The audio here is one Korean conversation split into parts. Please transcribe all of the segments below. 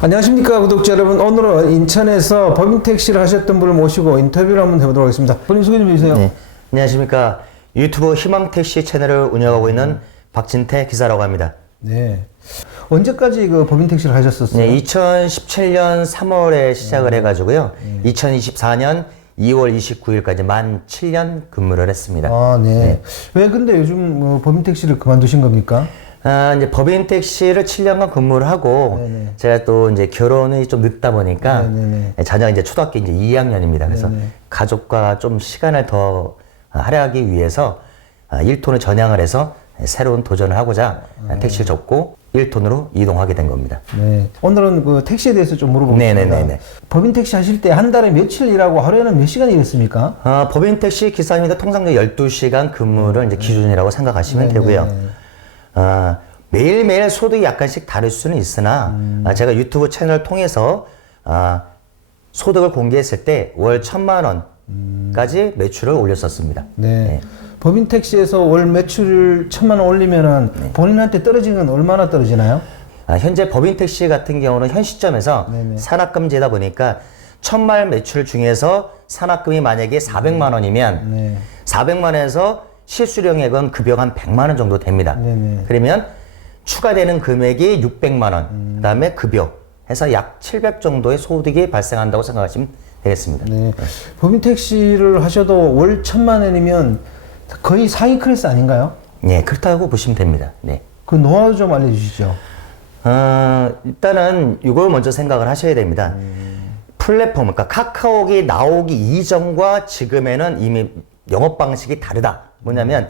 안녕하십니까 구독자 여러분. 오늘은 인천에서 법인 택시를 하셨던 분을 모시고 인터뷰를 한번 해보도록 하겠습니다. 본인 소개 좀 해주세요. 네, 안녕하십니까. 유튜브 희망택시 채널을 운영하고 있는 박진태 기사라고 합니다. 네. 언제까지 그 법인 택시를 하셨었어요? 네, 2017년 3월에 시작을 해가지고요. 2024년 2월 29일까지 만 7년 근무를 했습니다. 아, 네. 네. 왜 근데 요즘 법인 택시를 그만두신 겁니까? 이제 법인 택시를 7년간 근무를 하고, 네네. 제가 또 이제 결혼이 좀 늦다 보니까, 네네네. 자녀가 이제 초등학교 이제 2학년입니다. 그래서 네네. 가족과 좀 시간을 더 할애하기 위해서 1톤을 전향을 해서 새로운 도전을 하고자 택시를 접고 1톤으로 이동하게 된 겁니다. 네. 오늘은 그 택시에 대해서 좀 물어보겠습니다. 네네네네. 법인 택시 하실 때 한 달에 며칠 일하고 하루에는 몇 시간 일했습니까? 법인 택시 기사님들 통상적 12시간 근무를 이제 기준이라고 생각하시면 네네. 되고요. 매일매일 소득이 약간씩 다를 수는 있으나, 제가 유튜브 채널을 통해서, 소득을 공개했을 때 월 1,000만 원까지 매출을 올렸었습니다. 네. 네. 법인 택시에서 월 매출 1,000만 원 올리면은 본인한테 떨어지는 건 얼마나 떨어지나요? 현재 법인 택시 같은 경우는 현 시점에서 네네. 산학금제다 보니까 1,000만 원 매출 중에서 산학금이 만약에 400만 원이면 네. 400만 원에서 실수령액은 급여가 한 100만 원 정도 됩니다. 네네. 그러면 추가되는 금액이 600만 원, 그다음에 급여 해서 약 700 정도의 소득이 발생한다고 생각하시면 되겠습니다. 네. 법인 택시를 하셔도 월 1,000만 원이면 거의 상위 클래스 아닌가요? 네, 그렇다고 보시면 됩니다. 네. 그 노하우 좀 알려주시죠. 일단은 이걸 먼저 생각을 하셔야 됩니다. 플랫폼, 그러니까 카카오가 나오기 이전과 지금에는 이미 영업 방식이 다르다. 뭐냐면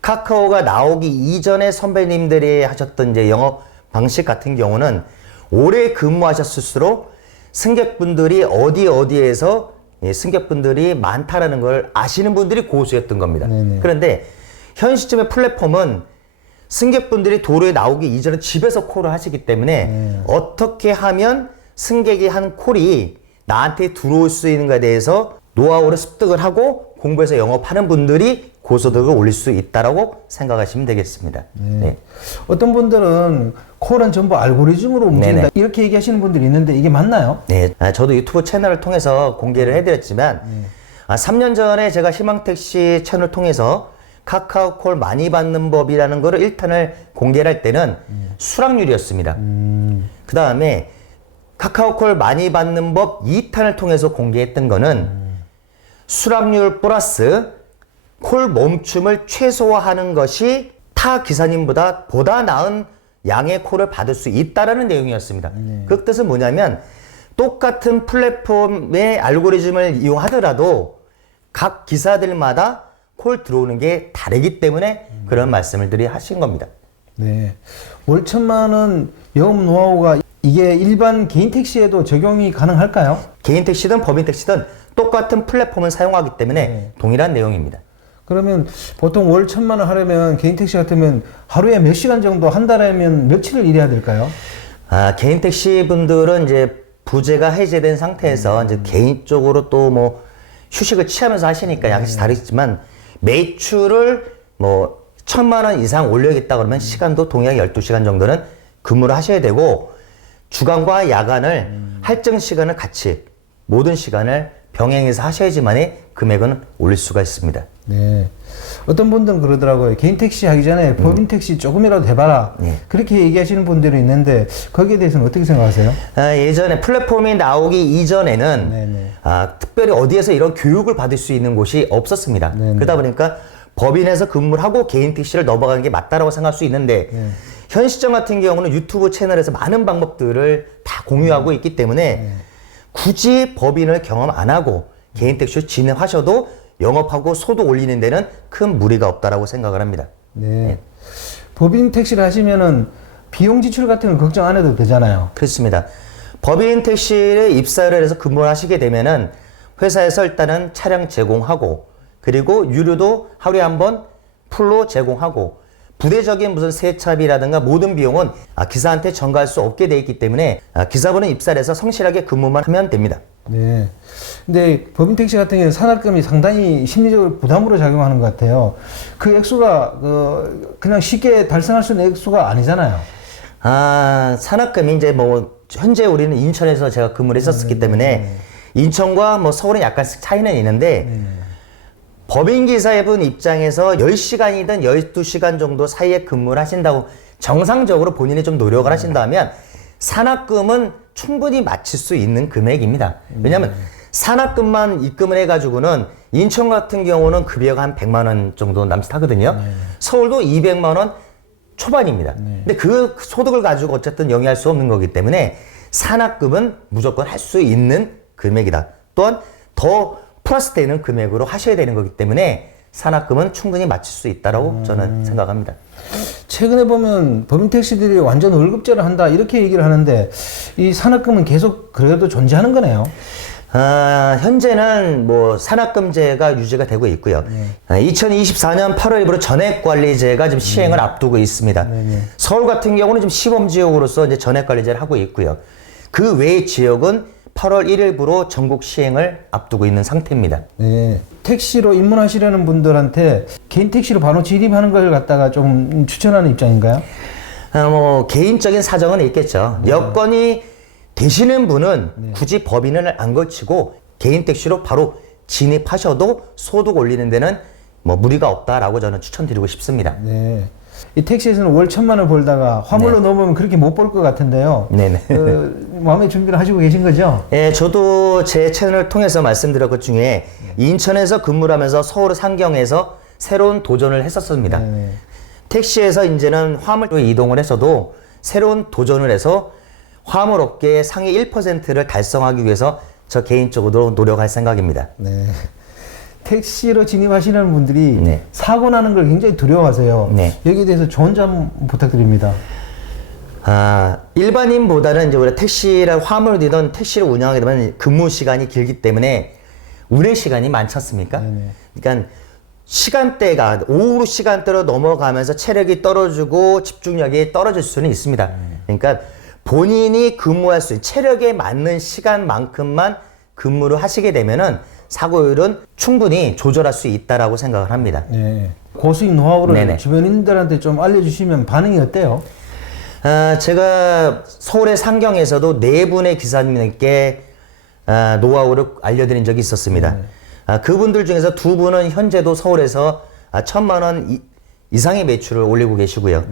카카오가 나오기 이전에 선배님들이 하셨던 이제 영업 방식 같은 경우는 오래 근무하셨을수록 승객분들이 어디에서 승객분들이 많다라는 걸 아시는 분들이 고수였던 겁니다. 네네. 그런데 현 시점의 플랫폼은 승객분들이 도로에 나오기 이전에 집에서 콜을 하시기 때문에 어떻게 하면 승객이 한 콜이 나한테 들어올 수 있는가에 대해서 노하우를 습득을 하고 공부해서 영업하는 분들이 고소득을 올릴 수 있다라고 생각하시면 되겠습니다. 네. 어떤 분들은 콜은 전부 알고리즘으로 움직인다. 네네. 이렇게 얘기하시는 분들이 있는데 이게 맞나요? 네, 저도 유튜브 채널을 통해서 공개를 해드렸지만 3년 전에 제가 희망택시 채널을 통해서 카카오콜 많이 받는 법이라는 거를 1탄을 공개를 할 때는 수락률이었습니다. 그 다음에 카카오콜 많이 받는 법 2탄을 통해서 공개했던 거는 수락률 플러스 콜 멈춤을 최소화하는 것이 타 기사님보다 보다 나은 양의 콜을 받을 수 있다라는 내용이었습니다. 그 뜻은 뭐냐면 똑같은 플랫폼의 알고리즘을 이용하더라도 각 기사들마다 콜 들어오는 게 다르기 때문에 그런 말씀을 하신 겁니다. 네. 월 1,000만 원 영업 노하우가 이게 일반 개인 택시에도 적용이 가능할까요? 개인 택시든 법인 택시든 똑같은 플랫폼을 사용하기 때문에 동일한 내용입니다. 그러면 보통 월 1,000만 원 하려면 개인 택시 같으면 하루에 몇 시간 정도, 한 달에면 며칠을 일해야 될까요? 개인 택시 분들은 이제 부재가 해제된 상태에서 이제 개인적으로 또 뭐 휴식을 취하면서 하시니까 약간씩 다르지만 매출을 뭐 1,000만 원 이상 올려야겠다 그러면 시간도 동일하게 12시간 정도는 근무를 하셔야 되고 주간과 야간을 할증 시간을 같이 모든 시간을 병행해서 하셔야지만이 금액은 올릴 수가 있습니다. 네. 어떤 분들은 그러더라고요. 개인 택시 하기 전에 법인 택시 조금이라도 해봐라. 그렇게 얘기하시는 분들이 있는데 거기에 대해서는 어떻게 생각하세요? 예전에 플랫폼이 나오기 이전에는 네네. 특별히 어디에서 이런 교육을 받을 수 있는 곳이 없었습니다. 네네. 그러다 보니까 법인에서 근무를 하고 개인 택시를 넘어가는 게 맞다라고 생각할 수 있는데 현 시점 같은 경우는 유튜브 채널에서 많은 방법들을 다 공유하고 있기 때문에 굳이 법인을 경험 안 하고 개인 택시를 진행하셔도 영업하고 소득 올리는 데는 큰 무리가 없다라고 생각을 합니다. 네. 법인 택시를 하시면은 비용 지출 같은 건 걱정 안 해도 되잖아요. 그렇습니다. 법인 택시에 입사를 해서 근무를 하시게 되면은 회사에서 일단은 차량 제공하고 그리고 유류도 하루에 한 번 풀로 제공하고 부대적인 무슨 세차비라든가 모든 비용은 기사한테 전가할 수 없게 돼 있기 때문에 기사분은 입사를 해서 성실하게 근무만 하면 됩니다. 네. 근데 법인 택시 같은 경우는 산학금이 상당히 심리적으로 부담으로 작용하는 것 같아요. 그 액수가 그냥 쉽게 달성할 수 있는 액수가 아니잖아요. 산학금이 이제 뭐 현재 우리는 인천에서 제가 근무를 했었기 때문에 인천과 뭐 서울은 약간씩 차이는 있는데 법인기사분 입장에서 10시간이든 12시간 정도 사이에 근무를 하신다고 정상적으로 본인이 좀 노력을 하신다면 산학금은 충분히 마칠 수 있는 금액입니다. 왜냐하면 산학금만 입금을 해가지고는 인천 같은 경우는 급여가 한 100만 원 정도 남짓하거든요. 서울도 200만 원 초반입니다. 근데 그 소득을 가지고 어쨌든 영위할 수 없는 거기 때문에 산학금은 무조건 할 수 있는 금액이다. 또한 더 플러스 되는 금액으로 하셔야 되는 거기 때문에 산학금은 충분히 마칠 수 있다라고 저는 생각합니다. 최근에 보면 법인 택시들이 완전 월급제를 한다 이렇게 얘기를 하는데 이 산학금은 계속 그래도 존재하는 거네요. 현재는 뭐 산학금제가 유지가 되고 있고요. 2024년 8월 1일부로 전액관리제가 지금 시행을 앞두고 있습니다. 서울 같은 경우는 지금 시범지역으로서 이제 전액관리제를 하고 있고요. 그 외의 지역은 8월 1일부로 전국 시행을 앞두고 있는 상태입니다. 네. 택시로 입문하시려는 분들한테 개인 택시로 바로 진입하는 걸 갖다가 좀 추천하는 입장인가요? 뭐 개인적인 사정은 있겠죠. 여건이 되시는 분은 굳이 법인을 안 걸치고 개인 택시로 바로 진입하셔도 소득 올리는 데는 뭐 무리가 없다라고 저는 추천드리고 싶습니다. 네. 이 택시에서는 월 1,000만 원 벌다가 화물로 넘으면 그렇게 못 벌 것 같은데요. 네네. 마음의 준비를 하시고 계신 거죠? 예, 저도 제 채널을 통해서 말씀드린 것 중에 인천에서 근무를 하면서 서울 상경에서 새로운 도전을 했었습니다. 네네. 택시에서 이제는 화물로 이동을 했어도 새로운 도전을 해서 화물 업계의 상위 1%를 달성하기 위해서 저 개인적으로 노력할 생각입니다. 네. 택시로 진입하시는 분들이 네. 사고 나는 걸 굉장히 두려워하세요. 네. 여기에 대해서 조언 좀 부탁드립니다. 일반인보다는 이제 우리가 택시를 화물을 뛰던 택시를 운영하게 되면 근무 시간이 길기 때문에 운행 시간이 많지 않습니까? 그러니까 시간대가 오후 시간대로 넘어가면서 체력이 떨어지고 집중력이 떨어질 수는 있습니다. 그러니까 본인이 근무할 수 있는 체력에 맞는 시간만큼만 근무를 하시게 되면은 사고율은 충분히 조절할 수 있다라고 생각을 합니다. 네. 고수익 노하우를 네네. 주변인들한테 좀 알려주시면 반응이 어때요? 제가 서울의 상경에서도 4분의 기사님께 노하우를 알려드린 적이 있었습니다. 그분들 중에서 2분은 현재도 서울에서 1,000만 원 이상의 매출을 올리고 계시고요.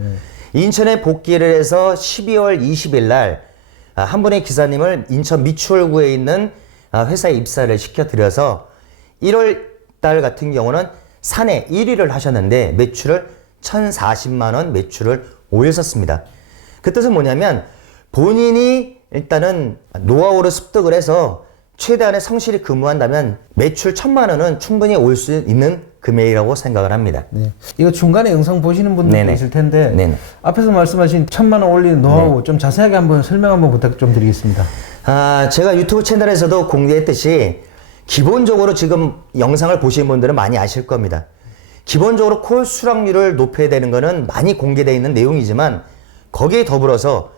인천에 복귀를 해서 12월 20일 날 한 분의 기사님을 인천 미추홀구에 있는 회사에 입사를 시켜드려서 1월 달 같은 경우는 사내 1위를 하셨는데 매출을 1,040만 원 매출을 올렸었습니다. 그 뜻은 뭐냐면 본인이 일단은 노하우를 습득을 해서 최대한의 성실히 근무한다면 매출 1,000만 원은 충분히 올 수 있는 금액이라고 생각을 합니다. 네. 이거 중간에 영상 보시는 분들도 네네. 있을 텐데 네네. 앞에서 말씀하신 1,000만 원 올리는 노하우 좀 자세하게 한번 설명 한번 부탁 좀 드리겠습니다. 제가 유튜브 채널에서도 공개했듯이 기본적으로 지금 영상을 보신 분들은 많이 아실 겁니다. 기본적으로 콜 수락률을 높여야 되는 거는 많이 공개되어 있는 내용이지만 거기에 더불어서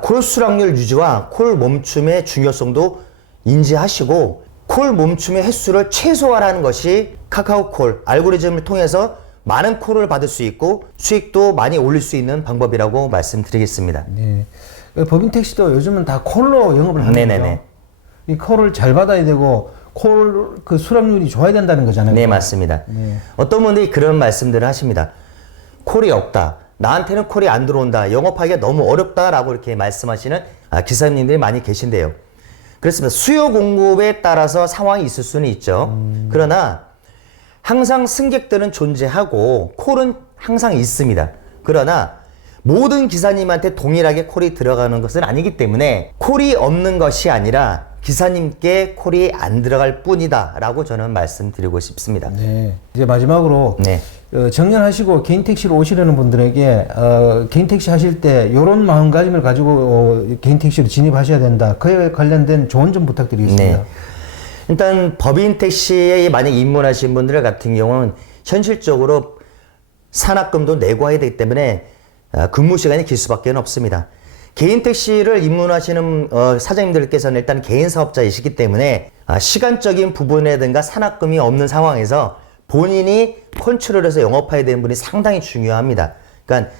콜 수락률 유지와 콜 멈춤의 중요성도 인지하시고 콜 멈춤의 횟수를 최소화하는 것이 카카오콜 알고리즘을 통해서 많은 콜을 받을 수 있고 수익도 많이 올릴 수 있는 방법이라고 말씀드리겠습니다. 네. 법인 택시도 요즘은 다 콜로 영업을 하는 네네네. 거죠. 이 콜을 잘 받아야 되고 콜 그 수락률이 좋아야 된다는 거잖아요. 네, 맞습니다. 네. 어떤 분들이 그런 말씀들을 하십니다. 콜이 없다. 나한테는 콜이 안 들어온다. 영업하기가 너무 어렵다라고 이렇게 말씀하시는 기사님들이 많이 계신데요. 그렇습니다. 수요 공급에 따라서 상황이 있을 수는 있죠. 그러나 항상 승객들은 존재하고 콜은 항상 있습니다. 그러나 모든 기사님한테 동일하게 콜이 들어가는 것은 아니기 때문에 콜이 없는 것이 아니라 기사님께 콜이 안 들어갈 뿐이다 라고 저는 말씀드리고 싶습니다. 네. 이제 마지막으로 네. 정년하시고 개인 택시로 오시려는 분들에게 개인 택시 하실 때 이런 마음가짐을 가지고 개인 택시로 진입하셔야 된다. 그에 관련된 조언 좀 부탁드리겠습니다. 네. 일단 법인 택시에 만약 입문하신 분들 같은 경우는 현실적으로 산학금도 내고 해야 되기 때문에 근무 시간이 길 수밖에 없습니다. 개인 택시를 입문하시는 사장님들께서는 일단 개인 사업자이시기 때문에 시간적인 부분이라든가 산학금이 없는 상황에서 본인이 컨트롤해서 영업해야 되는 분이 상당히 중요합니다. 그러니까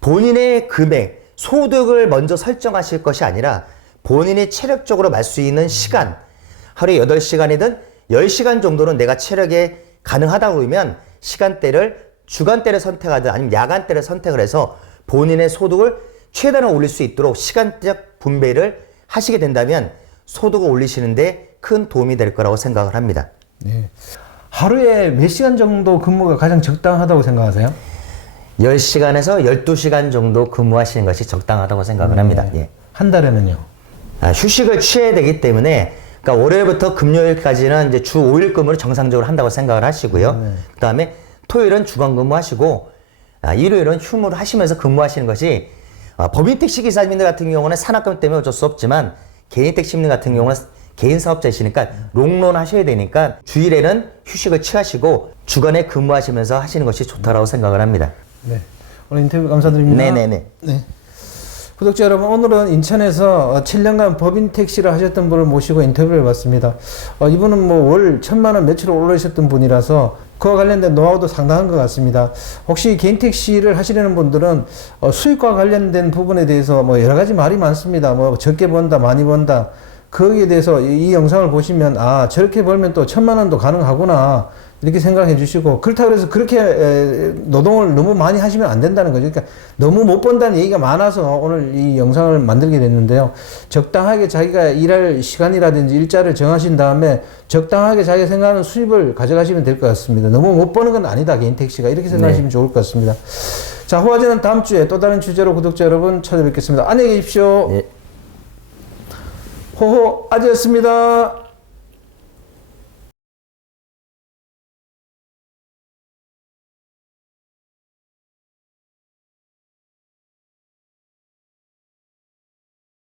본인의 금액, 소득을 먼저 설정하실 것이 아니라 본인이 체력적으로 말 수 있는 시간, 하루에 8시간이든 10시간 정도는 내가 체력에 가능하다고 그러면 시간대를 주간대를 선택하든 아니면 야간대를 선택을 해서 본인의 소득을 최대한 올릴 수 있도록 시간적 분배를 하시게 된다면 소득을 올리시는데 큰 도움이 될 거라고 생각을 합니다. 네. 하루에 몇 시간 정도 근무가 가장 적당하다고 생각하세요? 10시간에서 12시간 정도 근무하시는 것이 적당하다고 생각을 합니다. 예. 한 달에는요? 휴식을 취해야 되기 때문에 그러니까 월요일부터 금요일까지는 이제 주 5일 근무를 정상적으로 한다고 생각을 하시고요. 그다음에 토요일은 주간 근무하시고 일요일은 휴무를 하시면서 근무하시는 것이 법인 택시 기사님들 같은 경우는 산학금 때문에 어쩔 수 없지만 개인 택시님 같은 경우는 개인 사업자이시니까 롱런 하셔야 되니까 주일에는 휴식을 취하시고 주간에 근무하시면서 하시는 것이 좋다라고 생각을 합니다. 네. 오늘 인터뷰 감사드립니다. 네네네. 네. 구독자 여러분, 오늘은 인천에서 7년간 법인 택시를 하셨던 분을 모시고 인터뷰를 해봤습니다. 이분은 뭐 월 1,000만 원 매출을 올리셨던 분이라서 그와 관련된 노하우도 상당한 것 같습니다. 혹시 개인 택시를 하시려는 분들은 수익과 관련된 부분에 대해서 뭐 여러 가지 말이 많습니다. 뭐 적게 번다, 많이 번다. 거기에 대해서 이 영상을 보시면 저렇게 벌면 또 1,000만 원도 가능하구나 이렇게 생각해 주시고, 그렇다고 해서 그렇게 노동을 너무 많이 하시면 안 된다는 거죠. 그러니까 너무 못 번다는 얘기가 많아서 오늘 이 영상을 만들게 됐는데요. 적당하게 자기가 일할 시간이라든지 일자를 정하신 다음에 적당하게 자기가 생각하는 수입을 가져가시면 될 것 같습니다. 너무 못 버는 건 아니다, 개인 택시가. 이렇게 생각하시면 좋을 것 같습니다. 자, 호화제는 다음 주에 또 다른 주제로 구독자 여러분 찾아뵙겠습니다. 안녕히 계십시오. 네. 호호 아재였습니다.